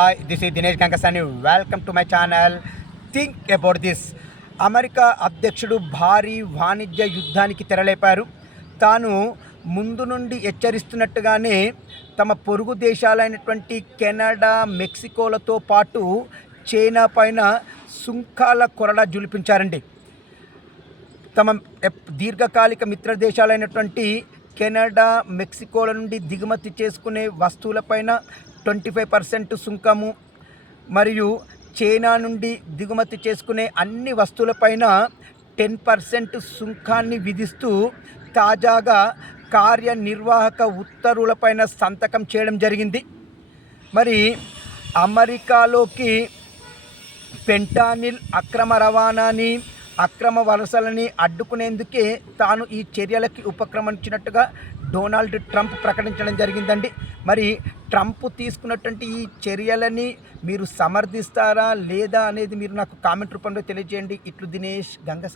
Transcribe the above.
Hi, this is Dinesh Gangasani. Welcome to my channel. Think about this. America అధ్యక్షుడు భారీ వాణిజ్య యుద్ధానికి తెరలేపారు. తాను ముందు నుండి హెచ్చరిస్తున్నట్టుగానే తమ పొరుగు దేశాలైనటువంటి కెనడా, మెక్సికోలతో పాటు చైనా పైన సుంకాల కొరడా జులిపించారండి. తమ దీర్ఘకాలిక మిత్ర దేశాలైనటువంటి కెనడా, మెక్సికోల నుండి దిగుమతి చేసుకునే వస్తువులపైన 25% సుంకము మరియు చైనా నుండి దిగుమతి చేసుకునే అన్ని వస్తువులపైన 10% సుంకాన్ని విధిస్తూ తాజాగా కార్యనిర్వాహక ఉత్తర్వులపైన సంతకం చేయడం జరిగింది. మరి అమెరికాలోకి ఫెంటానిల్ అక్రమ రవాణాని, అక్రమ వలసలని అడ్డుకునేందుకే తాను ఈ చర్యలకి ఉపక్రమించినట్టుగా డొనాల్డ్ ట్రంప్ ప్రకటించడం జరిగిందండి. మరి ట్రంప్ తీసుకున్నటువంటి ఈ చర్యలని మీరు సమర్థిస్తారా లేదా అనేది మీరు నాకు కామెంట్ రూపంలో తెలియజేయండి. ఇట్లు దినేష్ గంగ.